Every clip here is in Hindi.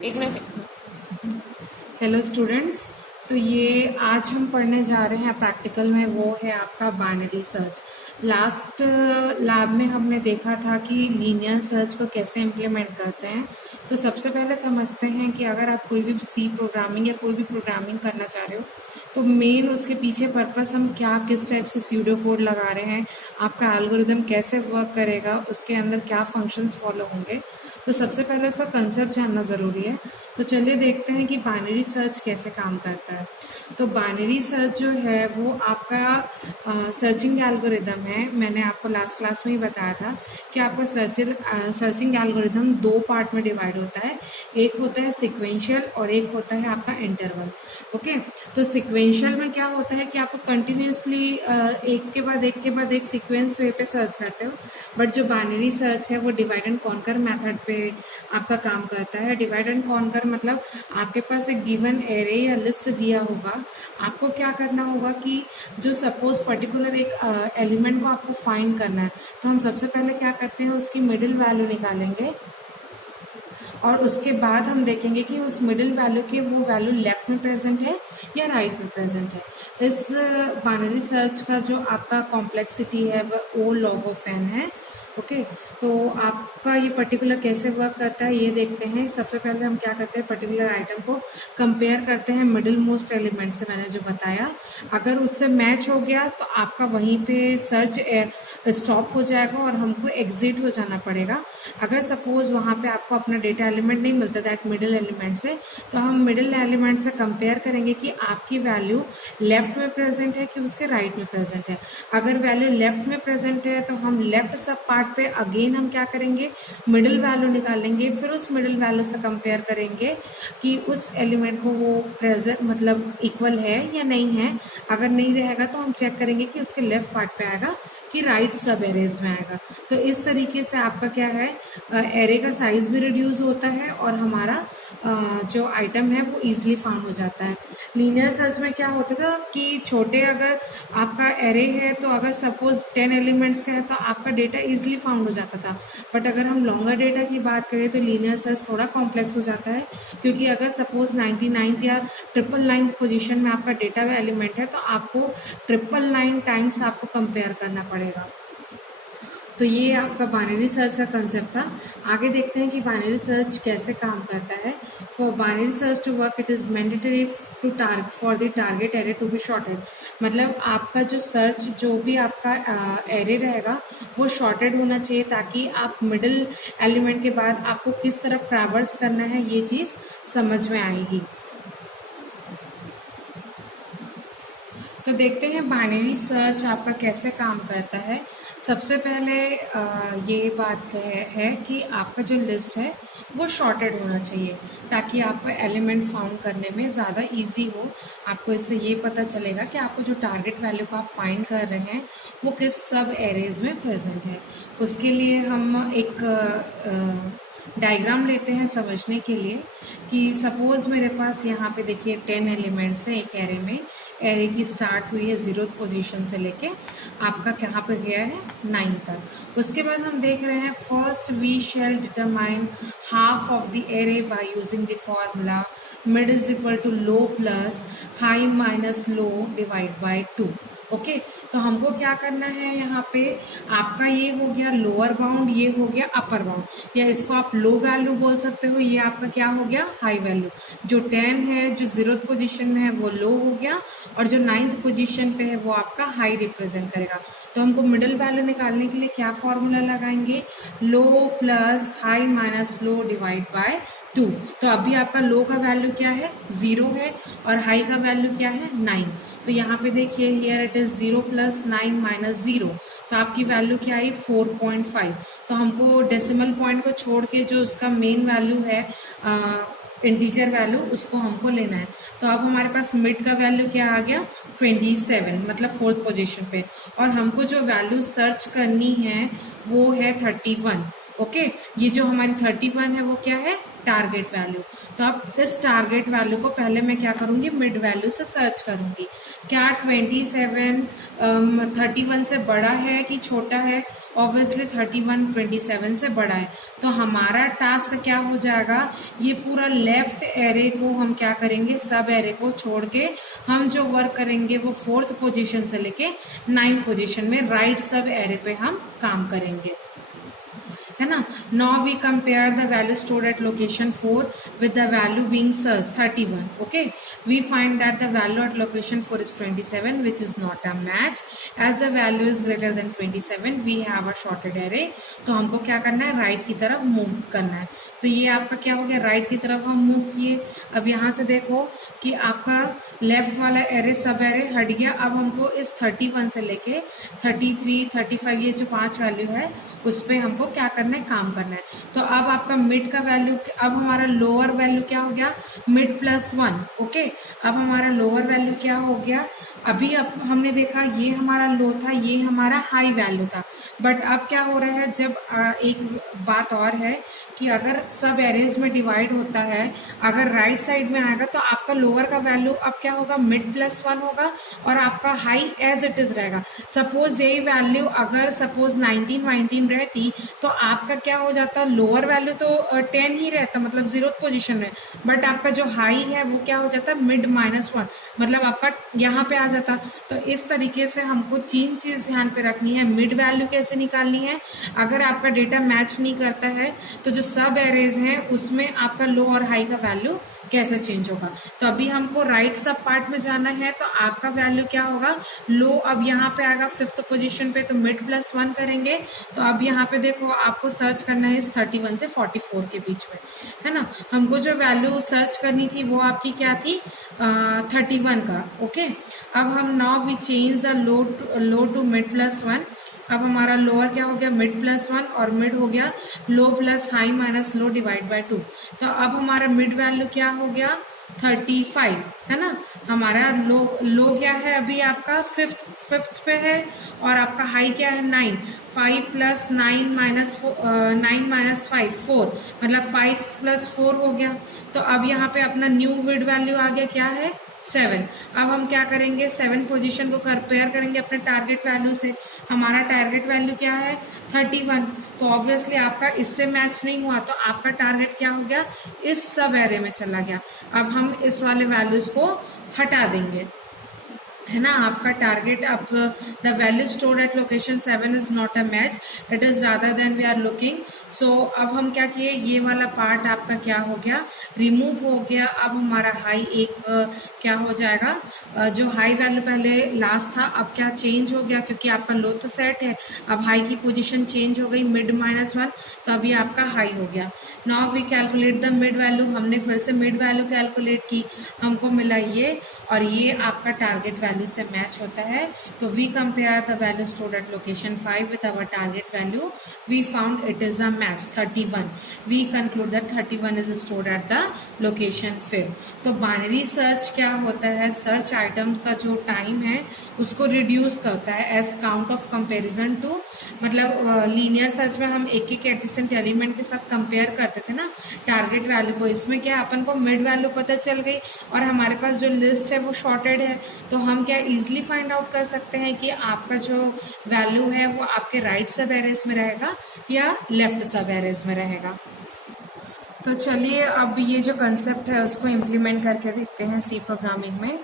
एक मिनट। Hello students. तो ये आज हम पढ़ने जा रहे हैं प्रैक्टिकल में, वो है आपका बाइनरी सर्च। लास्ट लैब में हमने देखा था कि लीनियर सर्च को कैसे इम्प्लीमेंट करते हैं। तो सबसे पहले समझते हैं कि अगर आप कोई भी सी प्रोग्रामिंग या कोई भी प्रोग्रामिंग करना चाह रहे हो तो मेन उसके पीछे पर्पस हम क्या किस टाइप से स्यूडो कोड लगा रहे हैं, आपका एल्गोरिदम कैसे वर्क करेगा, उसके अंदर क्या फंक्शंस फॉलो होंगे। तो सबसे पहले उसका कंसेप्ट जानना ज़रूरी है। तो चलिए देखते हैं कि बाइनरी सर्च कैसे काम करता है। तो बाइनरी सर्च जो है वो आपका सर्चिंग एल्गोरिदम है। मैंने आपको लास्ट क्लास में ही बताया था कि आपका सर्चिंग एल्गोरिदम दो पार्ट में डिवाइड होता है। एक होता है सिक्वेंशियल और एक होता है आपका इंटरवल। ओके, तो सिक्वेंशियल में क्या होता है कि आपको कंटिन्यूसली एक के बाद एक सीक्वेंस वे पे सर्च करते हो। बट जो बाइनरी सर्च है वो डिवाइड एंड कॉन्कर मेथड पे आपका काम करता है। डिवाइड एंड कॉन्कर मतलब आपके पास एक गिवन एरे या लिस्ट दिया होगा, आपको क्या करना होगा कि जो सपोज पर्टिकुलर एक एलिमेंट को आपको फाइंड करना है, तो हम सबसे पहले क्या करते हैं उसकी मिडिल वैल्यू निकालेंगे और उसके बाद हम देखेंगे कि उस मिडिल वैल्यू की वो वैल्यू लेफ्ट में प्रेजेंट है या राइट में प्रेजेंट है। इस बाइनरी सर्च का जो आपका कॉम्प्लेक्सिटी है वो O log of n है। ओके, तो आपका ये पर्टिकुलर कैसे वर्क करता है ये देखते हैं। सबसे पहले हम क्या करते हैं, पर्टिकुलर आइटम को कंपेयर करते हैं मिडिल मोस्ट एलिमेंट से। मैंने जो बताया, अगर उससे मैच हो गया तो आपका वहीं पे सर्च स्टॉप हो जाएगा और हमको एग्जिट हो जाना पड़ेगा। अगर सपोज वहाँ पे आपको अपना डेटा एलिमेंट नहीं मिलता दैट मिडिल एलिमेंट से, तो हम मिडिल एलिमेंट से कंपेयर करेंगे कि आपकी वैल्यू लेफ्ट में प्रेजेंट है कि उसके राइट में प्रेजेंट है। अगर वैल्यू लेफ्ट में प्रेजेंट है तो हम लेफ्ट सब पार्ट पे अगेन हम क्या करेंगे, मिडिल वैल्यू निकालेंगे। फिर उस मिडिल वैल्यू से कंपेयर करेंगे कि उस एलिमेंट को वो प्रेजेंट मतलब इक्वल है या नहीं है। अगर नहीं रहेगा तो हम चेक करेंगे कि उसके लेफ्ट पार्ट पे आएगा कि राइट सब एरेज में आएगा। तो इस तरीके से आपका क्या है, एरे का साइज भी रिड्यूस होता है और हमारा जो आइटम है वो इजीली फाउंड हो जाता है। लीनियर सर्च में क्या होता था कि छोटे अगर आपका एरे है तो अगर सपोज 10 एलिमेंट्स का है तो आपका डेटा इजीली फाउंड हो जाता था। बट अगर हम लॉन्गर डेटा की बात करें तो लीनियर सर्च थोड़ा कॉम्प्लेक्स हो जाता है, क्योंकि अगर सपोज 99th या 999th पोजीशन में आपका डेटा एलिमेंट है तो आपको 999 टाइम्स आपको कंपेयर करना पड़ेगा। तो ये आपका बाइनरी सर्च का कंसेप्ट था। आगे देखते हैं कि बाइनरी सर्च कैसे काम करता है। For binary search to work it is mandatory to target for the target array to be sorted. मतलब आपका जो सर्च जो भी आपका एरे रहेगा वो शॉर्टेड होना चाहिए, ताकि आप मिडिल एलिमेंट के बाद आपको किस तरफ ट्रैवर्स करना है ये चीज़ समझ में आएगी। तो देखते हैं बाइनरी सर्च आपका कैसे काम करता है। सबसे पहले ये बात है कि आपका जो लिस्ट है वो शॉर्टेड होना चाहिए, ताकि आपको एलिमेंट फाउंड करने में ज़्यादा इजी हो। आपको इससे ये पता चलेगा कि आपको जो टारगेट वैल्यू को आप फाइंड कर रहे हैं वो किस सब एरेज में प्रेजेंट है। उसके लिए हम एक डायग्राम लेते हैं समझने के लिए कि सपोज मेरे पास यहाँ पे देखिए 10 एलिमेंट्स हैं एक एरे में। एरे की स्टार्ट हुई है 0th पोजीशन से लेके आपका कहाँ पे गया है 9 तक। उसके बाद हम देख रहे हैं first we shall determine half of the array by using the formula mid is equal to low plus high minus low divide by 2। Okay, तो हमको क्या करना है, यहाँ पे आपका ये हो गया लोअर बाउंड, ये हो गया अपर बाउंड, या इसको आप लो वैल्यू बोल सकते हो। ये आपका क्या हो गया हाई वैल्यू। जो 10 है जो 0th पोजीशन में है वो लो हो गया और जो 9th पोजीशन पे है वो आपका हाई रिप्रेजेंट करेगा। तो हमको मिडिल वैल्यू निकालने के लिए क्या फॉर्मूला लगाएंगे, low plus high minus low divide by 2। तो अभी आपका लो का वैल्यू क्या है 0 है और हाई का वैल्यू क्या है 9। तो यहाँ पे देखिए here it is 0 plus 9 minus 0, तो आपकी वैल्यू क्या आई 4.5। तो हमको डेसिमल पॉइंट को छोड़ के जो उसका मेन वैल्यू है इंटीजर वैल्यू उसको हमको लेना है। तो अब हमारे पास मिड का वैल्यू क्या आ गया 27, मतलब 4th पोजीशन पे, और हमको जो वैल्यू सर्च करनी है वो है 31। ओके, ये जो हमारी 31 है वो क्या है टारगेट वैल्यू। तो अब इस टारगेट वैल्यू को पहले मैं क्या करूंगी मिड वैल्यू से सर्च करूंगी। क्या 27 31 से बड़ा है कि छोटा है ऑब्वियसली 31 27 से बड़ा है। तो हमारा टास्क क्या हो जाएगा, ये पूरा लेफ्ट एरे को हम क्या करेंगे, सब एरे को छोड़ के हम जो वर्क करेंगे वो 4th पोजीशन से लेके 9th पोजीशन में राइट सब एरे पे हम काम करेंगे, है ना। Now we compare the value stored at location 4 with the value being search 31. Okay, we find that the value at location 4 is 27, which is not a match. As the value is greater than 27, we have a shorted array. तो हमको क्या करना है, राइट की तरफ मूव करना है। तो ये आपका क्या हो गया, राइट की तरफ हम मूव किए। अब यहाँ से देखो कि आपका लेफ्ट वाला एरे सब एरे हट गया। अब हमको इस 31 से लेके 33 35 ये जो 5 वैल्यू है उस पे हमको क्या करना है, काम करना है। तो अब आपका मिड का वैल्यू, अब हमारा लोअर वैल्यू क्या हो गया, मिड +1। ओके, अब हमारा लोअर वैल्यू क्या हो गया, अभी अब हमने देखा ये हमारा लो था, ये हमारा हाई वैल्यू था। बट अब क्या हो रहा है, जब एक बात और है कि अगर सब एरेज में डिवाइड होता है, अगर राइट साइड में आएगा तो आपका लोअर का वैल्यू अब क्या होगा, मिड +1 होगा और आपका हाई एज इट इज रहेगा। सपोज यही वैल्यू अगर सपोज 19 रहती तो आपका क्या हो जाता, लोअर वैल्यू तो 10 ही रहता, मतलब 0th पोजीशन में, बट आपका जो हाई है वो क्या हो जाता, मिड -1, मतलब आपका यहाँ पे आ जाता। तो इस तरीके से हमको 3 चीज ध्यान पे रखनी है। मिड वैल्यू कैसे निकालनी है, अगर आपका डेटा मैच नहीं करता है तो जो सब एरेज हैं उसमें आपका लो और हाई का वैल्यू कैसे चेंज होगा। तो अभी हमको राइट सब पार्ट में जाना है, तो आपका वैल्यू क्या होगा, लो अब यहाँ पे आएगा 5th पोजीशन पे, तो मिड +1 करेंगे। तो अब यहाँ पे देखो आपको सर्च करना है इस 31 से 44 के बीच में, है ना। हमको जो वैल्यू सर्च करनी थी वो आपकी क्या थी, 31 का। ओके, अब हम now we change the low to mid +1। अब हमारा लोअर क्या हो गया, मिड +1 और मिड हो गया low plus high minus low divide by 2। तो अब हमारा मिड वैल्यू क्या हो गया, 35, है ना। हमारा लो क्या है, अभी आपका 5th पे है और आपका हाई क्या है, 9। 5 + 9 - 5 4, मतलब 5 + 4 हो गया। तो अब यहाँ पे अपना न्यू मिड वैल्यू आ गया, क्या है, 7। अब हम क्या करेंगे, 7 पोजीशन को कंपेयर करेंगे अपने टारगेट वैल्यू से। हमारा टारगेट वैल्यू क्या है, 31। तो ऑब्वियसली आपका इससे मैच नहीं हुआ, तो आपका टारगेट क्या हो गया, इस सब एरे में चला गया। अब हम इस वाले वैल्यूज को हटा देंगे, है ना। आपका टारगेट, अब the value stored at location 7 is not a match, it is rather than we are looking. So अब हम क्या किए, ये वाला पार्ट आपका क्या हो गया, रिमूव हो गया। अब हमारा हाई एक क्या हो जाएगा, जो हाई वैल्यू पहले लास्ट था अब क्या चेंज हो गया, क्योंकि आपका लो तो सेट है, अब हाई की पोजीशन चेंज हो गई, मिड -1, तो अभी आपका हाई हो गया। Now we calculate the mid value, हमने फिर से मिड वैल्यू कैलकुलेट की, हमको मिला ये, और ये आपका टारगेट वैल्यू से मैच होता है। तो we compare the value stored at location 5 with our target value, we found it is a match 31। We conclude that 31 is stored at the location 5। तो बाइनरी सर्च क्या होता है, सर्च आइटम का जो टाइम है उसको रिड्यूस करता है as count of comparison two, मतलब लीनियर सर्च में हम एक एक एडजेसेंट एलिमेंट के साथ कंपेयर करते थे ना टारगेट वैल्यू को। इसमें क्या अपन को मिड वैल्यू पता चल गई और हमारे पास जो लिस्ट है वो शॉर्टेड है, तो हम क्या इजीली फाइंड आउट कर सकते हैं कि आपका जो वैल्यू है वो आपके राइट सब एरेज में रहेगा या लेफ्ट सब एरेज में रहेगा। तो चलिए अब ये जो कंसेप्ट है उसको इम्प्लीमेंट करके देखते हैं सी प्रोग्रामिंग में।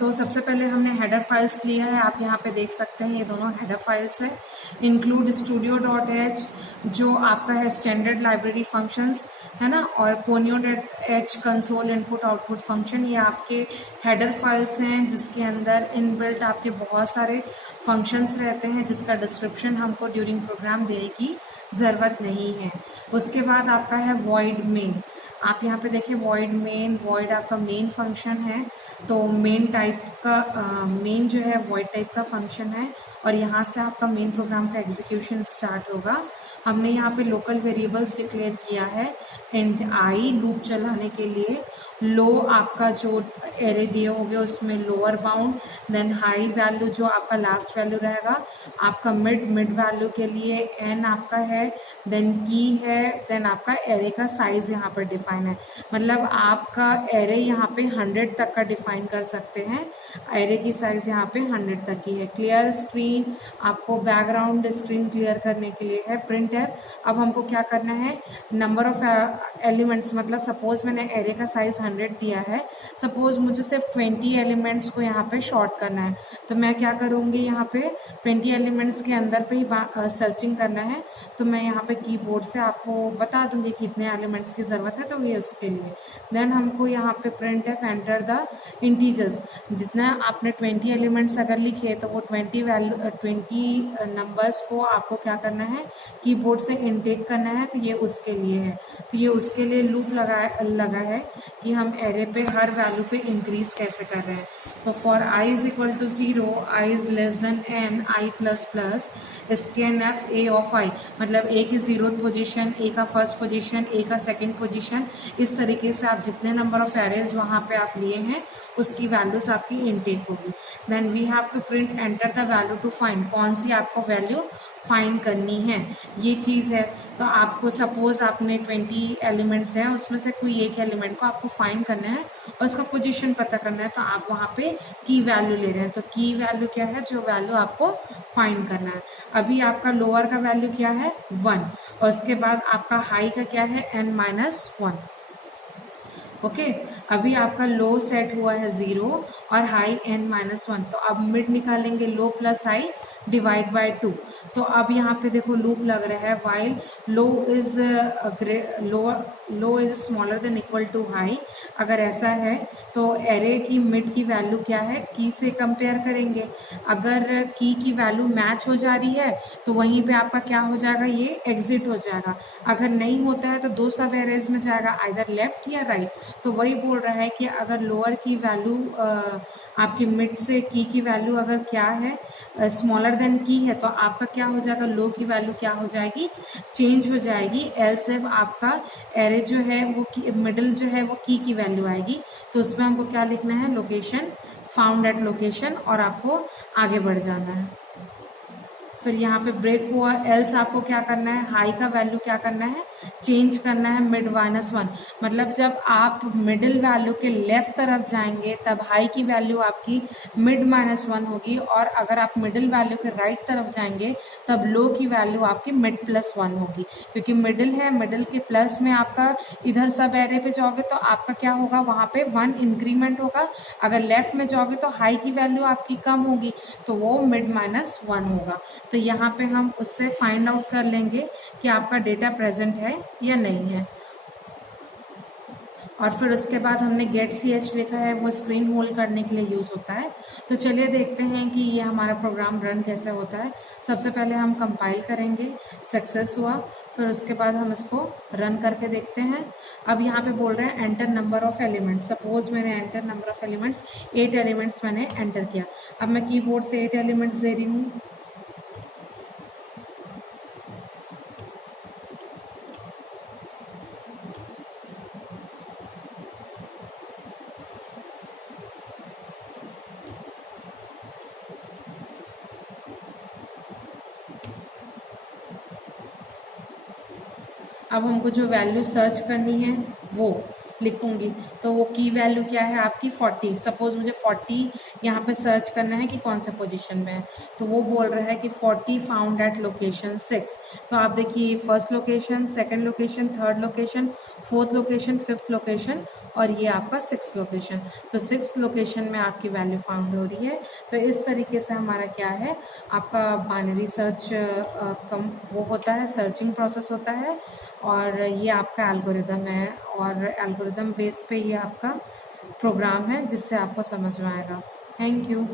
तो सबसे पहले हमने हेडर फाइल्स लिया है, आप यहाँ पे देख सकते हैं ये दोनों हेडर फाइल्स हैं। इंक्लूड studio.h जो आपका है स्टैंडर्ड लाइब्रेरी फंक्शंस, है ना, और conio.h console input output function, ये आपके हेडर फाइल्स हैं जिसके अंदर इनबिल्ट आपके बहुत सारे फंक्शंस रहते हैं जिसका डिस्क्रिप्शन हमको ड्यूरिंग प्रोग्राम देने की ज़रूरत नहीं है। उसके बाद आपका है void main, आप यहाँ पे देखिए void main, void आपका मेन फंक्शन है, तो मेन टाइप का मेन जो है void टाइप का फंक्शन है और यहाँ से आपका मेन प्रोग्राम का एग्जीक्यूशन स्टार्ट होगा। हमने यहाँ पे लोकल वेरिएबल्स डिक्लेयर किया है इंट आई लूप चलाने के लिए, लो आपका जो एरे दिए होंगे उसमें lower bound, then high value जो आपका लास्ट वैल्यू रहेगा, आपका मिड वैल्यू के लिए एन आपका है, देन की है, देन आपका एरे का साइज यहाँ पर डिफाइन है। मतलब आपका एरे यहाँ पे 100 तक का डिफाइन कर सकते हैं। एरे की साइज यहाँ पे 100 तक की है। क्लियर स्क्रीन, आपको बैकग्राउंड स्क्रीन क्लियर करने के लिए है प्रिंट है। अब हमको क्या करना है, नंबर ऑफ एलिमेंट्स, मतलब सपोज मैंने एरे का साइज 100 दिया है, सपोज मुझे सिर्फ 20 एलिमेंट्स को यहाँ पे शॉर्ट करना है, तो मैं क्या करूँगी, यहाँ पे 20 एलिमेंट्स के अंदर पे ही सर्चिंग करना है, तो मैं यहाँ पे कीबोर्ड से आपको बता दूंगी कितने एलिमेंट्स की ज़रूरत है, तो ये उसके लिए। देन हमको यहाँ पे प्रिंट है एंटर द इंटीजर्स, जितना आपने 20 एलिमेंट्स अगर लिखे तो वो 20 नंबर्स को आपको क्या करना है, कीबोर्ड से इनटेक करना है, तो ये उसके लिए है। तो ये उसके लिए लूप लगा है कि हम एरे पे हर वैल्यू पे इंक्रीज कैसे कर रहे हैं। तो for i is equal to 0, i is less than n, i plus plus scanf a of i, मतलब ए की 0th पोजीशन, ए का फर्स्ट पोजीशन, ए का सेकंड पोजीशन, इस तरीके से आप जितने नंबर ऑफ एरेज वहां पे आप लिए हैं उसकी वैल्यूज आपकी इनटेक होगी। Then we have to print enter the value to find, कौन सी आपको वैल्यू फाइंड करनी है, ये चीज़ है। तो आपको सपोज आपने 20 एलिमेंट्स हैं, उसमें से कोई एक एलिमेंट को आपको फाइंड करना है और उसका पोजीशन पता करना है, तो आप वहाँ पे की वैल्यू ले रहे हैं। तो की वैल्यू क्या है, जो वैल्यू आपको फाइंड करना है। अभी आपका लोअर का वैल्यू क्या है 1, और उसके बाद आपका हाई का क्या है n-1। ओके अभी आपका लो सेट हुआ है 0 और हाई n-1, तो अब मिड निकालेंगे, लो प्लस हाई डिवाइड बाय 2। तो अब यहाँ पे देखो लूप लग रहा है, while low is smaller than equal to high. अगर ऐसा है तो एरे की मिड की वैल्यू क्या है, की से कंपेयर करेंगे। अगर की वैल्यू मैच हो जा रही है तो वहीं पे आपका क्या हो जाएगा, ये एग्जिट हो जाएगा। अगर नहीं होता है तो दो सब एरेज में जाएगा, आइदर लेफ्ट या राइट। तो वही बोल रहा है कि अगर लोअर की वैल्यू आपकी मिड से की वैल्यू अगर क्या है स्मॉलर देन की है, तो आपका क्या हो जाएगा, लो की वैल्यू क्या हो जाएगी, चेंज हो जाएगी। एल्स इफ आपका एरे जो है वो मिडिल जो है वो की वैल्यू आएगी। तो उसमें हमको क्या लिखना है, लोकेशन, फाउंड एट लोकेशन, और आपको आगे बढ़ जाना है। फिर यहाँ पे ब्रेक हुआ, एल्स आपको क्या करना है, हाई का वैल्यू क्या करना है, चेंज करना है -1। मतलब जब आप मिडिल वैल्यू के लेफ्ट तरफ जाएंगे तब हाई की वैल्यू आपकी -1 होगी, और अगर आप मिडिल वैल्यू के राइट तरफ जाएंगे तब लो की वैल्यू आपकी mid+1 होगी। क्योंकि मिडिल है, मिडिल के प्लस में आपका इधर सब एरे पे जाओगे तो आपका क्या होगा, वहां पे 1 इंक्रीमेंट होगा। अगर लेफ्ट में जाओगे तो हाई की वैल्यू आपकी कम होगी, तो वो mid-1 होगा। तो यहाँ पे हम उससे फाइंड आउट कर लेंगे कि आपका डेटा प्रेजेंट है या नहीं है। और फिर उसके बाद हमने गेट ch लिखा है, वो स्क्रीन होल्ड करने के लिए यूज होता है। तो चलिए देखते हैं कि ये हमारा प्रोग्राम रन कैसे होता है। सबसे पहले हम कंपाइल करेंगे, सक्सेस हुआ, फिर उसके बाद हम इसको रन करके देखते हैं। अब यहाँ पे बोल रहे हैं enter number of elements. Suppose मैंने enter number of elements 8 elements मैंने एंटर किया। अब मैं कीबोर्ड से 8 एलिमेंट्स दे रही हूँ। अब हमको जो वैल्यू सर्च करनी है वो लिखूंगी। तो वो की वैल्यू क्या है आपकी 40। सपोज मुझे 40 यहाँ पे सर्च करना है कि कौन से पोजीशन में है, तो वो बोल रहा है कि 40 फाउंड एट लोकेशन 6। तो आप देखिए first location, second location, third location, fourth location, fifth location, और ये आपका 6th लोकेशन। तो 6th लोकेशन में आपकी वैल्यू फाउंड हो रही है। तो इस तरीके से हमारा क्या है, आपका बाइनरी सर्च वो होता है, सर्चिंग प्रोसेस होता है। और ये आपका एल्गोरिदम है, और एल्गोरिदम बेस पे ये आपका प्रोग्राम है जिससे आपको समझ में आएगा। Thank you.